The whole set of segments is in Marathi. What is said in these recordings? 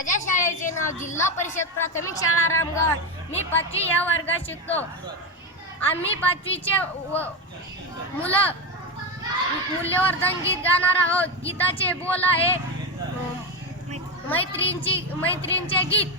माझ्या शाळेचे नाव जिल्हा परिषद प्राथमिक शाळा रामगड. मी 5वी या वर्गात शिकतो. आम्ही 5वीचे मूल्यवर्धन गीत गाणार आहोत. गीताचे बोल आहे मैत्रींचे गीत.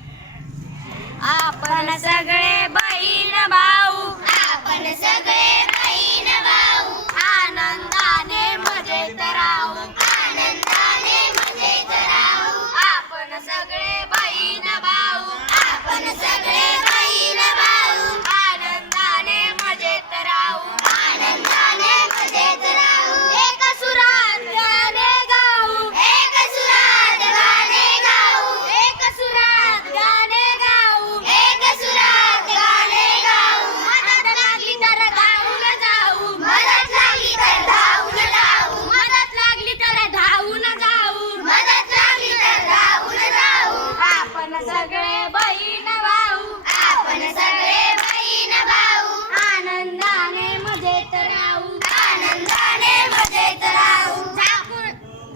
आपण सगळे बहीण भाऊ, आपण सगळे बहीण भाऊ, आनंदाने मजेत राहू, आनंदाने मजेत राहू. आपण सगळे बहीण भाऊ, आपण सगळे बहीण भाऊ, आनंदाने मजेत राहू, आनंदाने मजेत राहू. एक सुरात गाणे गाऊ, एक सुरात गाणे गाऊ, एक सुरात गाणे गाऊ, एक सुरात गाणे गाऊ. मदत लागली तर धावून जाऊ, मदत लागली तर धावून जाऊ, मदत लागली तर धावून जाऊ. मदत लागली तर धावून जाऊ. आपण सगळे बहीण भाऊ, आपण सगळे बहीण भाऊ, आनंदाने मजेत राहू, आनंदाने मजेत राहू.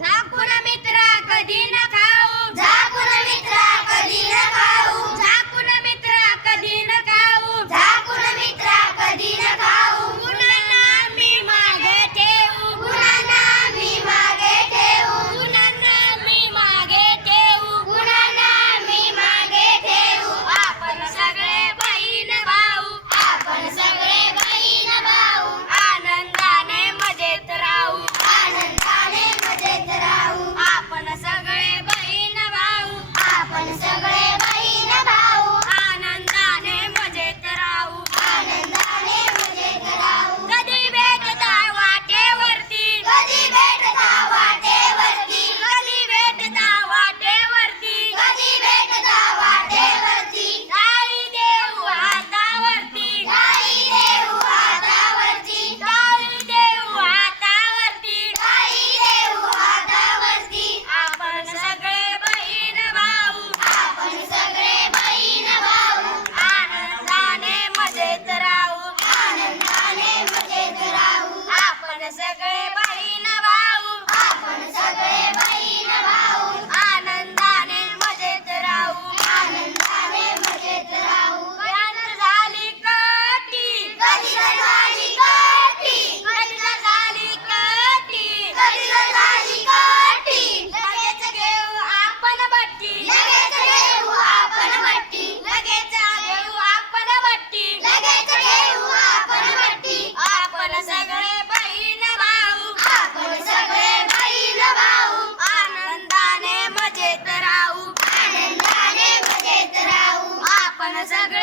झाकून मित्रा कधी न खाऊ, झाकून मित्रा कधी न खाऊ, झाकून मित्रा कधी न खाऊ. झाकून मित्रा कधी न खाऊ. गुणांना मी मागे ठेवू, गुणांना मी मागे ठेवू, गुणांना मी मागे ठेवू. गुणांना मी मागे ठेवू. आपण सगळे बहीण भाऊ, आपण सगळे बहीण भाऊ, आनंदाने मजेत राहू. आनंदाने मजेत राहू. आपण सगळे बहीण भाऊ, आपण सगळे बहीण भाऊ, आनंदाने मजेत राहू. आनंदाने मजेत राहू. कधी भेटता वाटेवरती, कधी भेटता वाटेवरती, कधी भेटता वाटेवरती. कधी भेटता वाटेवरती. टाळी देऊ हातावरती, टाळी देऊ हातावरती, टाळी देऊ हातावरती. टाळी देऊ हातावरती. आपण सगळे बहीण भाऊ, आपण सगळे बहीण भाऊ, आनंदाने मजेत राहू. आनंदाने मजेत राहू. आपण सगळे बहीण भाऊ, आपण सगळे बहीण भाऊ, आनंदाने मजेत राहू. आनंदाने मजेत राहू. व्यान झाली कटी, कधी झाली कटी, कधी झाली कटी. कधी झाली कटी. लगेच घेऊ आपण बट्टी, लगेच घेऊ आपण बट्टी, लगेच घेऊ आपण बट्टी. लगेच घेऊ आपण बट्टी. आपण सगळे बहीण भाऊ, आपण सगळे बहीण भाऊ, आनंदाने मजेत राहू. आनंदाने मजेत राहू. आपण सगळे